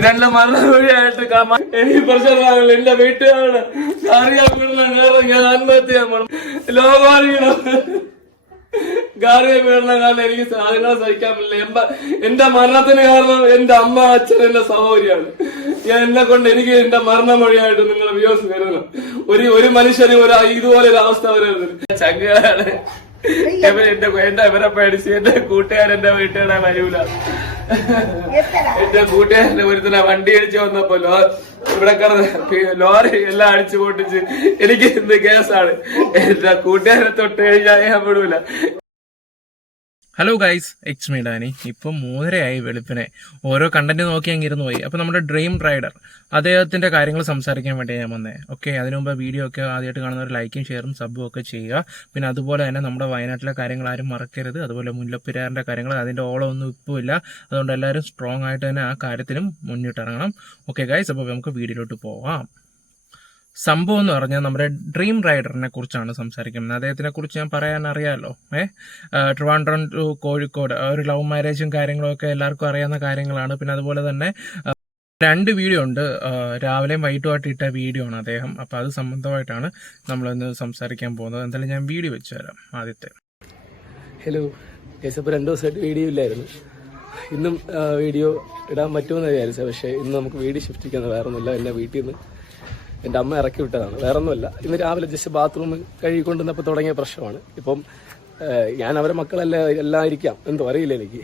ഇതെല്ലാം മരണമൊഴിയായിട്ട് എനിക്ക് പ്രശ്നമാകില്ല. എന്റെ വീട്ടുകാരുടെ ഞാൻ ആത്മഹത്യ ചെയ്യാൻ പോണം. ലോകമാറിയണം ഗാർഹിക പീഡനം കാരണം എനിക്ക് സാധനങ്ങൾ സഹിക്കാൻ പറ്റില്ല. എന്റെ മരണത്തിന് കാരണം എന്റെ അമ്മ, അച്ഛൻ, എന്റെ സഹോദരിയാണ്. എന്നെ കൊണ്ട് എനിക്ക് എന്റെ മരണമൊഴിയായിട്ട് നിങ്ങൾ വ്യൂസ് കരുതണം. ഒരു മനുഷ്യന് ഇതുപോലെ ഒരു അവസ്ഥ വരരുത്. ചങ്ങാണ് ഇവരെ പേടിച്ച് എന്റെ കൂട്ടുകാരൻ എന്റെ വീട്ടുകാരെ വരൂല. എന്റെ കൂട്ടുകാരന്റെ ഒരുത്തന വണ്ടി അടിച്ചു വന്നപ്പോ ഇവിടെ കിടന്ന് ലോറി എല്ലാം അടിച്ചു പൊട്ടിച്ച് എനിക്ക് ഇന്ന് കേസാണ്. എന്റെ കൂട്ടുകാരെ തൊട്ട് കഴിഞ്ഞാൽ ഞാൻ പെടൂല. Hello guys, it's me Danny. ഇപ്പം 3:30 വെളുപ്പിനെ ഓരോ കണ്ടന്റ് നോക്കി അങ്ങിരുന്ന് പോയി. അപ്പോൾ നമ്മുടെ ഡ്രീം റൈഡർ അദ്ദേഹത്തിന്റെ കാര്യങ്ങൾ സംസാരിക്കാൻ വേണ്ടി ഞാൻ വന്നേ. ഓക്കെ, അതിനു മുമ്പ് വീഡിയോ ഒക്കെ ആദ്യമായിട്ട് കാണുന്നവർ ലൈക്കും ഷെയറും സബും ഒക്കെ ചെയ്യുക. പിന്നെ അതുപോലെ തന്നെ നമ്മുടെ വയനാട്ടിലെ കാര്യങ്ങൾ ആരും മറക്കരുത്. അതുപോലെ മുല്ലപ്പെരിയാറിന്റെ കാര്യങ്ങൾ അതിന്റെ ഓളമൊന്നും ഇപ്പോൾ ഇല്ല. അതുകൊണ്ട് എല്ലാവരും സ്ട്രോങ് ആയിട്ട് തന്നെ ആ കാര്യത്തിലും മുന്നിട്ടിറങ്ങണം. ഓക്കെ ഗൈസ്, അപ്പോൾ നമുക്ക് വീഡിയോയിലോട്ട് പോവാം. സംഭവം എന്ന് പറഞ്ഞാൽ നമ്മുടെ ഡ്രീം റൈഡറിനെ കുറിച്ചാണ് സംസാരിക്കുന്നത്. അദ്ദേഹത്തിനെ കുറിച്ച് ഞാൻ പറയാൻ അറിയാമല്ലോ. ട്രിവാൻഡ്രം ടു കോഴിക്കോട് ഒരു ലവ് മാരേജും കാര്യങ്ങളും ഒക്കെ എല്ലാവർക്കും അറിയാവുന്ന കാര്യങ്ങളാണ്. പിന്നെ അതുപോലെ തന്നെ 2 വീഡിയോ ഉണ്ട്, രാവിലെയും വൈകിട്ടുമായിട്ട് ഇട്ട വീഡിയോ ആണ് അദ്ദേഹം. അപ്പോൾ അത് സംബന്ധമായിട്ടാണ് നമ്മളിന്ന് സംസാരിക്കാൻ പോകുന്നത്. എന്തായാലും ഞാൻ വീഡിയോ വെച്ച് തരാം. ആദ്യത്തെ ഹലോ ഗൈസ്, അപ്പോൾ 2 ദിവസമായിട്ട് വീഡിയോ ഇല്ലായിരുന്നു. ഇന്നും വീഡിയോ ഇടാൻ പറ്റുമെന്ന് വിചാരിച്ചത്. പക്ഷേ ഇന്ന് നമുക്ക് വീഡിയോ ഷിഫ്റ്റ് ചെയ്യുന്നത് വേറെ ഒന്നുമില്ല. എൻ്റെ വീട്ടിൽ നിന്ന് എൻ്റെ അമ്മ ഇറക്കി വിട്ടതാണ്, വേറെ ഒന്നുമല്ല. ഇന്ന് രാവിലെ ജസ്റ്റ് ബാത്റൂം കഴുകിക്കൊണ്ടിരുന്നപ്പോൾ തുടങ്ങിയ പ്രശ്നമാണ്. ഇപ്പം ഞാൻ അവരെ എല്ലാം ഇരിക്കാം, എന്തോ അറിയില്ല എനിക്ക്.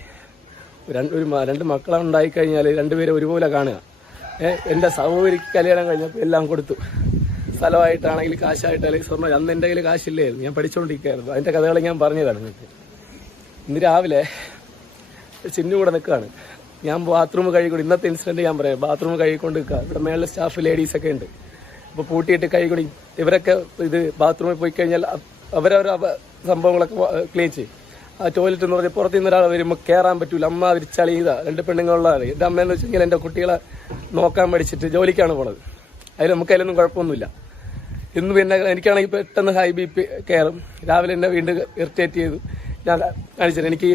2 മക്കളെ ഉണ്ടായിക്കഴിഞ്ഞാൽ 2 പേരെ ഒരുപോലെ കാണുക. എൻ്റെ സഹോദരിക്ക് കല്യാണം കഴിഞ്ഞപ്പോൾ എല്ലാം കൊടുത്തു. സ്ഥലമായിട്ടാണെങ്കിൽ കാശായിട്ടാണെങ്കിൽ സ്വർണ്ണം. അന്ന് എൻ്റെ കയ്യിൽ കാശില്ലായിരുന്നു, ഞാൻ പഠിച്ചുകൊണ്ടിരിക്കുകയായിരുന്നു. അതിൻ്റെ കഥകൾ ഞാൻ പറഞ്ഞതാണ് നിങ്ങൾക്ക്. ഇന്ന് രാവിലെ ചിന്നു കൂടെ നിൽക്കുകയാണ്. ഞാൻ ബാത്റൂം കഴുകിക്കൊണ്ട്, ഇന്നത്തെ ഇൻസിഡൻറ്റ് ഞാൻ പറയാം. ബാത്റൂം കഴുകിക്കൊണ്ട് നിൽക്കുക. ഇവിടെ മേളിലെ സ്റ്റാഫ് ലേഡീസൊക്കെ ഉണ്ട്. അപ്പോൾ പൂട്ടിയിട്ട് കഴുകിക്കൊണ്ട് ഇവരൊക്കെ ഇത് ബാത്റൂമിൽ പോയി കഴിഞ്ഞാൽ അവരവർ സംഭവങ്ങളൊക്കെ ക്ലീൻ ചെയ്യും. ആ ടോയ്ലറ്റ് എന്ന് പറഞ്ഞാൽ പുറത്തു നിന്ന് ഒരാൾ വരുമ്പോൾ കയറാൻ പറ്റൂല. അമ്മ അതിരി ചളിയതാ. 2 പെണ്ണുങ്ങളുള്ളതാണ്. എൻ്റെ അമ്മയെന്ന് വെച്ചെങ്കിൽ എൻ്റെ കുട്ടികളെ നോക്കാൻ പഠിച്ചിട്ട് ജോലിക്കാണ് പോണത്. അതിലൊന്നും കുഴപ്പമൊന്നുമില്ല. ഇന്ന് പിന്നെ എനിക്കാണെങ്കിൽ പെട്ടെന്ന് ഹൈ BP കയറും. രാവിലെ എന്നെ വീണ്ടും ഇറിറ്റേറ്റ് ചെയ്തു. ഞാൻ കാണിച്ചത് എനിക്ക്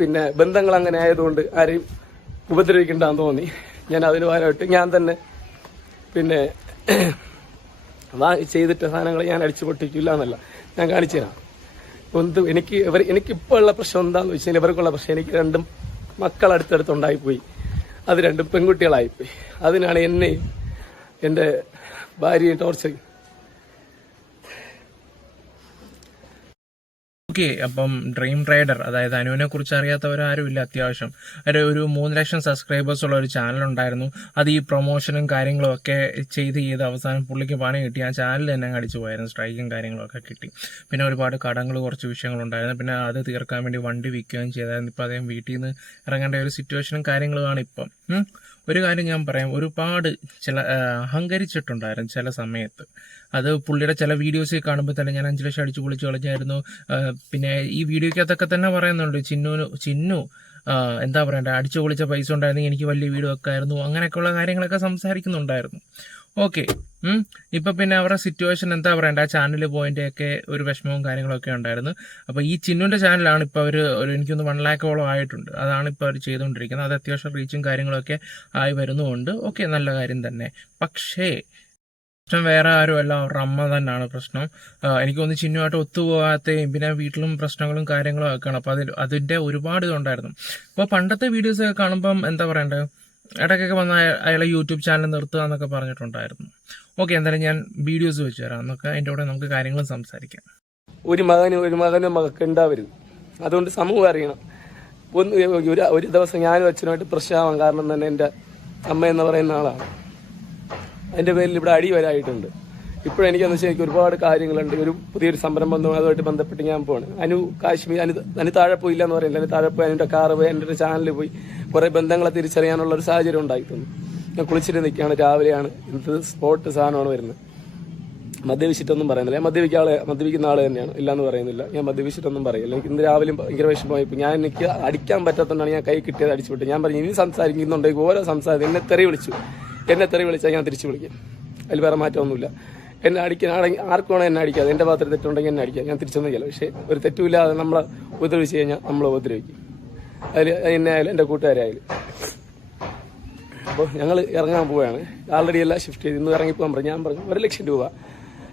പിന്നെ ബന്ധങ്ങൾ അങ്ങനെ ആയതുകൊണ്ട് ആരെയും ഉപദ്രവിക്കണ്ടെന്ന് തോന്നി. ഞാൻ അതിന് പകരമായിട്ട് ഞാൻ തന്നെ പിന്നെ ചെയ്തിട്ട സാധനങ്ങൾ ഞാൻ അടിച്ചു പൊട്ടിക്കില്ല എന്നല്ല, ഞാൻ കാണിച്ചു തരാം. എനിക്കിപ്പോൾ ഉള്ള പ്രശ്നം എന്താണെന്ന് വെച്ച് കഴിഞ്ഞാൽ ഇവർക്കുള്ള പ്രശ്നം, എനിക്ക് 2 മക്കൾ അടുത്തടുത്തുണ്ടായിപ്പോയി. അത് 2 പെൺകുട്ടികളായിപ്പോയി. അതിനാണ് എന്നെയും എൻ്റെ ഭാര്യയെ ടോർച്ചർ. ഓക്കെ, അപ്പം ഡ്രീം റൈഡർ, അതായത് അനുവിനെ കുറിച്ച് അറിയാത്തവരാരും ഇല്ല. അത്യാവശ്യം ഒരു 3 ലക്ഷം സബ്സ്ക്രൈബേഴ്സ് ഉള്ള ഒരു ചാനൽ ഉണ്ടായിരുന്നു. അത് ഈ പ്രൊമോഷനും കാര്യങ്ങളും ഒക്കെ ചെയ്ത് അവസാനം പുള്ളിക്ക് പണി കിട്ടി. ആ ചാനൽ തന്നെ അടിച്ചു പോയായിരുന്നു. സ്ട്രൈക്കും കാര്യങ്ങളൊക്കെ കിട്ടി. പിന്നെ ഒരുപാട് കടങ്ങൾ, കുറച്ച് വിഷയങ്ങളുണ്ടായിരുന്നു. പിന്നെ അത് തീർക്കാൻ വേണ്ടി വണ്ടി വിൽക്കുകയും ചെയ്തായിരുന്നു. ഇപ്പം അദ്ദേഹം വീട്ടിൽ നിന്ന് ഇറങ്ങേണ്ട ഒരു സിറ്റുവേഷനും കാര്യങ്ങളുമാണ് ഇപ്പം. ഒരു കാര്യം ഞാൻ പറയാം, ഒരുപാട് അഹങ്കരിച്ചിട്ടുണ്ടായിരുന്നു ചില സമയത്ത്. അത് പുള്ളിയുടെ ചില വീഡിയോസ് കാണുമ്പോൾ തന്നെ ഞാൻ 5 ലക്ഷം അടിച്ചു പൊളിച്ച് കളഞ്ഞായിരുന്നു. പിന്നെ ഈ വീഡിയോക്കകത്തൊക്കെ തന്നെ പറയുന്നുണ്ട്, ചിന്നു എന്താ പറയണ്ടേ, അടിച്ചു പൊളിച്ച പൈസ ഉണ്ടായിരുന്നെങ്കിൽ എനിക്ക് വലിയ വീട് വെക്കായിരുന്നു, അങ്ങനെയൊക്കെയുള്ള കാര്യങ്ങളൊക്കെ സംസാരിക്കുന്നുണ്ടായിരുന്നു. ഓക്കെ, ഇപ്പം പിന്നെ അവരുടെ സിറ്റുവേഷൻ എന്താ പറയണ്ടേ, ആ ചാനൽ പോയിൻ്റെയൊക്കെ ഒരു വിഷമവും കാര്യങ്ങളൊക്കെ ഉണ്ടായിരുന്നു. അപ്പോൾ ഈ ചിന്നുവിൻ്റെ ചാനലാണ് ഇപ്പോൾ അവർ എനിക്കൊന്ന് 1 ലാഖോളം ആയിട്ടുണ്ട്. അതാണ് ഇപ്പോൾ അവർ ചെയ്തുകൊണ്ടിരിക്കുന്നത്. അത് അത്യാവശ്യം റീച്ചും കാര്യങ്ങളൊക്കെ ആയി വരുന്നുമുണ്ട്. ഓക്കെ, നല്ല കാര്യം തന്നെ. പക്ഷേ പ്രശ്നം വേറെ ആരുമല്ല, അവരുടെ അമ്മ തന്നെയാണ് പ്രശ്നം. എനിക്കൊന്ന് ചിന്നുമായിട്ട് ഒത്തുപോകാത്തയും പിന്നെ വീട്ടിലും പ്രശ്നങ്ങളും കാര്യങ്ങളും ഒക്കെയാണ്. അപ്പോൾ അതിൻ്റെ ഒരുപാട് ഇതുണ്ടായിരുന്നു. അപ്പോൾ പണ്ടത്തെ വീഡിയോസൊക്കെ കാണുമ്പം എന്താ പറയണ്ടേ, ഇടയ്ക്കൊക്കെ വന്ന അയാളെ യൂട്യൂബ് ചാനൽ നിർത്തുക എന്നൊക്കെ പറഞ്ഞിട്ടുണ്ടായിരുന്നു. ഓക്കെ, എന്തായാലും ഞാൻ വീഡിയോസ് വെച്ച് തരാം. എന്നൊക്കെ അതിൻ്റെ കൂടെ നമുക്ക് കാര്യങ്ങളും സംസാരിക്കാം. ഒരു മകനും മകൾക്ക് ഉണ്ടാവരുത്. അതുകൊണ്ട് സമൂഹം അറിയണം. ഒരു ദിവസം ഞാനും അച്ഛനുമായിട്ട് പ്രശ്നമാവാൻ കാരണം തന്നെ എൻ്റെ അമ്മ എന്ന് പറയുന്ന ആളാണ്. അതിൻ്റെ പേരിൽ ഇവിടെ അടി വരായിട്ടുണ്ട്. ഇപ്പോഴെനിക്കെന്ന് വെച്ചാൽ എനിക്ക് ഒരുപാട് കാര്യങ്ങളുണ്ട്. ഒരു പുതിയൊരു സംരംഭം അതുമായിട്ട് ബന്ധപ്പെട്ട് ഞാൻ പോവാണ്. അനു താഴെ പോയില്ല എന്ന് പറയുന്നില്ല. അതിന് താഴെ പോയി എൻ്റെ കാറ് പോയി എൻ്റെ ചാനലിൽ പോയി കുറേ ബന്ധങ്ങളെ തിരിച്ചറിയാനുള്ള ഒരു സാഹചര്യം ഉണ്ടായിട്ടുണ്ട്. ഞാൻ കുളിച്ചിട്ട് നിൽക്കുകയാണ്, രാവിലെയാണ്. ഇത് സ്പോട്ട് സാധനമാണ് വരുന്നത്. മദ്യപിച്ചിട്ടൊന്നും പറയുന്നില്ല. ഞാൻ മദ്യപിക്കുന്ന ആൾ തന്നെയാണ്, ഇല്ലയെന്ന് പറയുന്നില്ല. ഞാൻ മദ്യപിച്ചിട്ടൊന്നും പറയില്ല. എനിക്ക് ഇന്ന് രാവിലെ ഭയങ്കര വിഷമമായിപ്പോൾ എനിക്ക് അടിക്കാൻ പറ്റാത്തതുകൊണ്ടാണ് ഞാൻ കൈ കിട്ടിയത് അടിച്ചുവിട്ട്. ഞാൻ പറഞ്ഞു, ഇനി സംസാരിക്കുന്നുണ്ടെങ്കിൽ ഓരോ സംസാരം എന്നെ തെറി വിളിച്ചാൽ ഞാൻ തിരിച്ചു വിളിക്കും. അതിൽ വേറെ മാറ്റമൊന്നുമില്ല. എന്നെ അടിക്കാനാണെങ്കിൽ ആർക്കും വേണം എന്നെ അടിക്കാതെ. എൻ്റെ ഭാഗത്ത് തെറ്റുണ്ടെങ്കിൽ എന്നെ അടിക്കാം, ഞാൻ തിരിച്ചൊന്നും ചെയ്യില്ല. പക്ഷേ ഒരു തെറ്റുമില്ലാതെ നമ്മളെ ഉപദ്രവിച്ച് കഴിഞ്ഞാൽ നമ്മളെ ഉപദ്രവിക്കും. അതിൽ എന്നെ ആയാലും എൻ്റെ കൂട്ടുകാരായാലും. അപ്പോൾ ഞങ്ങൾ ഇറങ്ങാൻ പോവുകയാണ്. ആൾറെഡി എല്ലാം ഷിഫ്റ്റ് ചെയ്ത് ഇന്ന് ഇറങ്ങിപ്പോകാൻ പറഞ്ഞു. ഞാൻ പറഞ്ഞു 1 ലക്ഷം രൂപ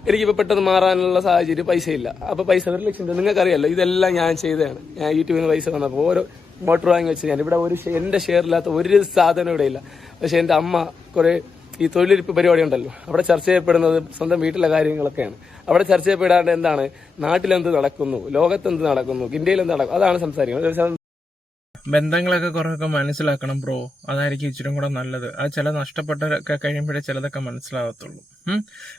എനിക്കിപ്പോൾ പെട്ടെന്ന് മാറാനുള്ള സാഹചര്യം പൈസ ഇല്ല. അപ്പോൾ പൈസ 1 ലക്ഷം രൂപ നിങ്ങൾക്കറിയാമല്ലോ, ഇതെല്ലാം ഞാൻ ചെയ്തതാണ്. ഞാൻ യൂട്യൂബിൽ നിന്ന് പൈസ വന്നപ്പോൾ ഓരോ മോട്ടോർ വാങ്ങി വെച്ച് ഞാൻ ഇവിടെ എൻ്റെ ഷെയറില്ലാത്ത ഒരു സാധനം ഇവിടെ ഇല്ല. പക്ഷേ എൻ്റെ അമ്മ കുറേ ഈ തൊഴിലിരിപ്പ് പരിപാടി ഉണ്ടല്ലോ, അവിടെ ചർച്ച ചെയ്യപ്പെടുന്നത് സ്വന്തം വീട്ടിലെ കാര്യങ്ങളൊക്കെയാണ്. അവിടെ ചർച്ച ചെയ്യപ്പെടാണ്ട് എന്താണ് നാട്ടിലെന്ത് നടക്കുന്നു, ലോകത്തെന്ത് നടക്കുന്നു, ഇന്ത്യയിൽ എന്ത് നടക്കും, അതാണ് സംസാരിക്കുന്നത്. ബന്ധങ്ങളൊക്കെ കുറേയൊക്കെ മനസ്സിലാക്കണം ബ്രോ, അതായിരിക്കും ഇച്ചിരി കൂടെ നല്ലത്. അത് ചില നഷ്ടപ്പെട്ടൊക്കെ കഴിയുമ്പോഴേ ചിലതൊക്കെ മനസ്സിലാകത്തുള്ളൂ.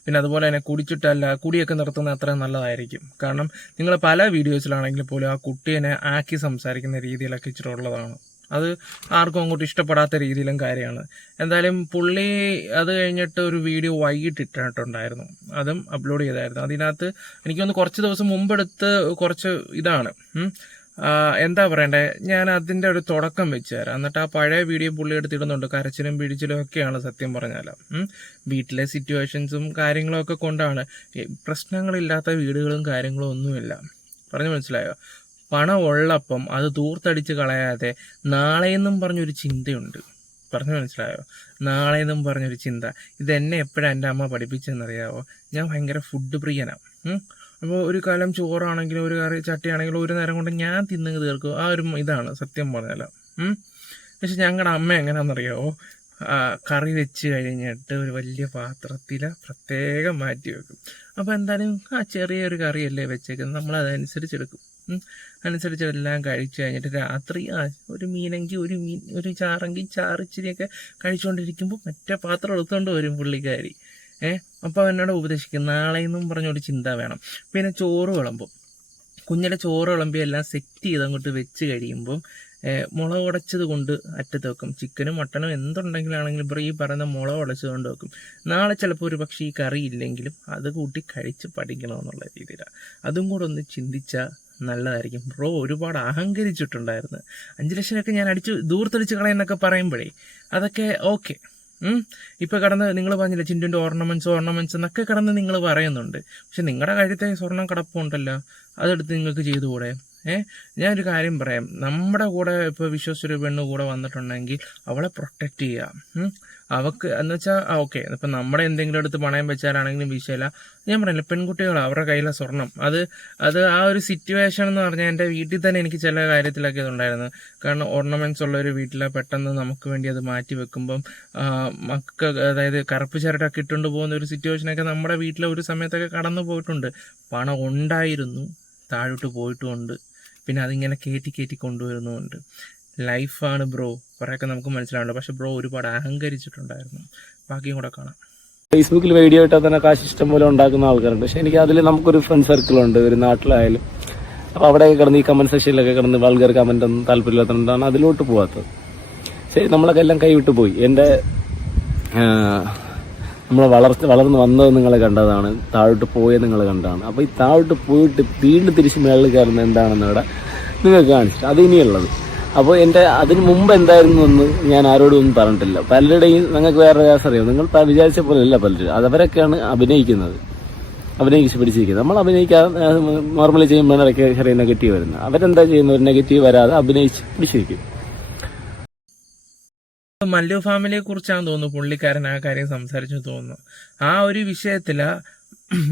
പിന്നെ അതുപോലെ തന്നെ കുടിച്ചിട്ടല്ല, കുടിയൊക്കെ നിർത്തുന്നത് അത്രയും നല്ലതായിരിക്കും. കാരണം നിങ്ങൾ പല വീഡിയോസിലാണെങ്കിൽ പോലും ആ കുട്ടീനെ ആക്കി സംസാരിക്കുന്ന രീതിയിലൊക്കെ ഇച്ചിരി ഉള്ളതാണ്. അത് ആർക്കും അങ്ങോട്ട് ഇഷ്ടപ്പെടാത്ത രീതിയിലും കാര്യമാണ്. എന്തായാലും പുള്ളി അത് കഴിഞ്ഞിട്ട് ഒരു വീഡിയോ വൈകിട്ട് ഇട്ടിട്ടുണ്ടായിരുന്നു, അതും അപ്ലോഡ് ചെയ്തായിരുന്നു. അതിനകത്ത് എനിക്കൊന്ന് കുറച്ച് ദിവസം മുമ്പെടുത്ത് കുറച്ച് ഇതാണ് എന്താ പറയണ്ടേ, ഞാൻ അതിൻ്റെ ഒരു തുടക്കം വെച്ച് തരാം. എന്നിട്ട് ആ പഴയ വീഡിയോ പുള്ളി എടുത്തിടുന്നുണ്ട്. കരച്ചിലും പിടിച്ചിലും ഒക്കെയാണ് സത്യം പറഞ്ഞാൽ. വീട്ടിലെ സിറ്റുവേഷൻസും കാര്യങ്ങളും ഒക്കെ കൊണ്ടാണ്. പ്രശ്നങ്ങളില്ലാത്ത വീടുകളും കാര്യങ്ങളും ഒന്നുമില്ല. പറഞ്ഞു മനസ്സിലായോ? പണം ഉള്ളപ്പം അത് ദൂർത്തടിച്ച് കളയാതെ നാളെയെന്നും പറഞ്ഞൊരു ചിന്തയുണ്ട്. പറഞ്ഞു മനസ്സിലായോ? നാളെയെന്നും പറഞ്ഞൊരു ചിന്ത. ഇതെന്നെ എപ്പോഴാണ് എൻ്റെ അമ്മ പഠിപ്പിച്ചെന്നറിയാവോ? ഞാൻ ഭയങ്കര ഫുഡ് പ്രിയനാണ്. അപ്പോൾ ഒരു കാലം ചോറാണെങ്കിലും ഒരു കറി ചട്ടിയാണെങ്കിലും ഒരു നേരം കൊണ്ട് ഞാൻ തിന്നു തീർക്കും. ആ ഒരു ഇതാണ് സത്യം പറഞ്ഞാൽ. പക്ഷെ ഞങ്ങളുടെ അമ്മ എങ്ങനെയാണെന്നറിയാവോ? കറി വെച്ച് കഴിഞ്ഞിട്ട് ഒരു വലിയ പാത്രത്തിൽ പ്രത്യേകം മാറ്റി വെക്കും. അപ്പോൾ എന്തായാലും ആ ചെറിയൊരു കറിയല്ലേ വെച്ചേക്കുന്നത്, നമ്മളതനുസരിച്ചെടുക്കും. അനുസരിച്ച് എല്ലാം കഴിച്ച് കഴിഞ്ഞിട്ട് രാത്രി ഒരു മീനെങ്കിൽ ഒരു ചാറെങ്കിൽ ചാറിച്ചിരിയൊക്കെ കഴിച്ചുകൊണ്ടിരിക്കുമ്പോൾ മറ്റേ പാത്രം എടുത്തുകൊണ്ട് വരും പുള്ളിക്കാരി. അപ്പോൾ എന്നോട് ഉപദേശിക്കും നാളെയെന്നും പറഞ്ഞൊരു ചിന്ത വേണം. പിന്നെ ചോറ് വിളമ്പും, കുഞ്ഞിലെ ചോറ് വിളമ്പി എല്ലാം സെറ്റ് ചെയ്ത് അങ്ങോട്ട് വെച്ച് കഴിയുമ്പം മുളക് ഉടച്ചത് കൊണ്ട് അറ്റത്ത് വെക്കും. ചിക്കനും മട്ടനും എന്തുണ്ടെങ്കിലാണെങ്കിലും ഇപ്പോൾ ഈ പറയുന്ന മുളക് ഉടച്ചത് കൊണ്ട് വെക്കും. നാളെ ചിലപ്പോൾ ഒരു പക്ഷേ ഈ കറി ഇല്ലെങ്കിലും അത് കൂട്ടി കഴിച്ച് പഠിക്കണമെന്നുള്ള രീതിയിലാണ്. അതും കൂടെ ഒന്ന് ചിന്തിച്ചാൽ നല്ലതായിരിക്കും ബ്രോ. ഒരുപാട് അഹങ്കരിച്ചിട്ടുണ്ടായിരുന്നു. 5 ലക്ഷമൊക്കെ ഞാൻ ദൂർത്തടിച്ച് കളയെന്നൊക്കെ പറയുമ്പോഴേ അതൊക്കെ ഓക്കെ. ഇപ്പോൾ കടന്ന് നിങ്ങൾ പറഞ്ഞില്ല ചിൻറ്റുൻ്റെ ഓർണമെൻറ്റ്സ് എന്നൊക്കെ കടന്ന് നിങ്ങൾ പറയുന്നുണ്ട്. പക്ഷെ നിങ്ങളുടെ കാര്യത്തെ സ്വർണ്ണം കിടപ്പുണ്ടല്ലോ, അതെടുത്ത് നിങ്ങൾക്ക് ചെയ്തുകൂടെ? ഞാനൊരു കാര്യം പറയാം, നമ്മുടെ കൂടെ ഇപ്പോൾ വിശ്വസിച്ചൊരു പെണ്ണ് കൂടെ വന്നിട്ടുണ്ടെങ്കിൽ അവളെ പ്രൊട്ടക്റ്റ് ചെയ്യുക. അവൾക്ക് എന്ന് വെച്ചാൽ ഓക്കെ, ഇപ്പം നമ്മുടെ എന്തെങ്കിലും എടുത്ത് പണയം വെച്ചാലാണെങ്കിലും വിഷയമില്ല. ഞാൻ പറഞ്ഞില്ല, പെൺകുട്ടികൾ അവരുടെ കയ്യിലെ സ്വർണം അത് ആ ഒരു സിറ്റുവേഷൻ എന്ന് പറഞ്ഞാൽ എൻ്റെ വീട്ടിൽ തന്നെ എനിക്ക് ചില കാര്യത്തിലൊക്കെ ഇതുണ്ടായിരുന്നു. കാരണം ഓർണമെൻറ്റ്സ് ഉള്ള ഒരു വീട്ടിൽ പെട്ടെന്ന് നമുക്ക് വേണ്ടി അത് മാറ്റി വെക്കുമ്പം അതായത് കറുപ്പ് ചിരട്ടൊക്കെ ഇട്ടുകൊണ്ട് പോകുന്ന ഒരു സിറ്റുവേഷനൊക്കെ നമ്മുടെ വീട്ടിലെ ഒരു സമയത്തൊക്കെ കടന്നു പോയിട്ടുണ്ട്. പണം ഉണ്ടായിരുന്നു, താഴോട്ട് പോയിട്ടുമുണ്ട്, പിന്നെ അതിങ്ങനെ കയറ്റി കൊണ്ടുവരുന്നുമുണ്ട്. ലൈഫാണ് ബ്രോ, കുറേയൊക്കെ നമുക്ക് മനസ്സിലാവുന്നുണ്ട്. പക്ഷെ ബ്രോ ഒരുപാട് അഹങ്കരിച്ചിട്ടുണ്ടായിരുന്നു. ബാക്കിയും കൂടെ കാണാം. ഫേസ്ബുക്കിൽ വീഡിയോ ഇട്ടാൽ തന്നെ കാശ് ഇഷ്ടം പോലെ ഉണ്ടാക്കുന്ന ആൾക്കാരുണ്ട്. പക്ഷെ എനിക്ക് അതിൽ നമുക്കൊരു ഫ്രണ്ട് സർക്കിളുണ്ട്, ഒരു നാട്ടിലായാലും. അപ്പോൾ അവിടെയൊക്കെ കിടന്ന് ഈ കമൻറ്റ് സെക്ഷനിലൊക്കെ കിടന്ന് വൾഗർ കമൻ്റ് ഒന്നും താല്പര്യമില്ലാത്തതുകൊണ്ടാണ് അതിലോട്ട് പോകാത്തത്. ശരി, നമ്മളൊക്കെ എല്ലാം കൈവിട്ട് പോയി. എൻ്റെ നമ്മൾ വളർന്ന് വന്നത് നിങ്ങൾ കണ്ടതാണ്, താഴോട്ട് പോയത് നിങ്ങൾ കണ്ടതാണ്. അപ്പോൾ ഈ താഴോട്ട് പോയിട്ട് വീണ്ടും തിരിച്ച് മേളിൽ കയറുന്നത് എന്താണെന്ന് ഇവിടെ നിങ്ങൾക്ക് കാണിച്ചിട്ട് അത് ഇനിയുള്ളത്. അപ്പോൾ അതിന് മുമ്പ് എന്തായിരുന്നു എന്ന് ഞാൻ ആരോടും ഒന്നും പറഞ്ഞിട്ടില്ല. പലരുടെയും നിങ്ങൾക്ക് വേറെ വ്യാസം അറിയാം, നിങ്ങൾ വിചാരിച്ച പോലെയല്ല പലരും. അതവരൊക്കെയാണ് അഭിനയിച്ച് പിടിച്ചിരിക്കുന്നത്. നമ്മൾ നോർമലി ചെയ്യുമ്പോൾ ഇടയ്ക്ക് ചെറിയ നെഗറ്റീവ് വരുന്നത്. അവരെന്താ ചെയ്യുന്നത്? ഒരു നെഗറ്റീവ് വരാതെ അഭിനയിച്ച് പിടിച്ചിരിക്കും. മല്ലു ഫാമിലിയെ കുറിച്ചാണെന്ന് തോന്നുന്നു പുള്ളിക്കാരൻ ആ കാര്യം സംസാരിച്ചു തോന്നുന്നു. ആ ഒരു വിഷയത്തിൽ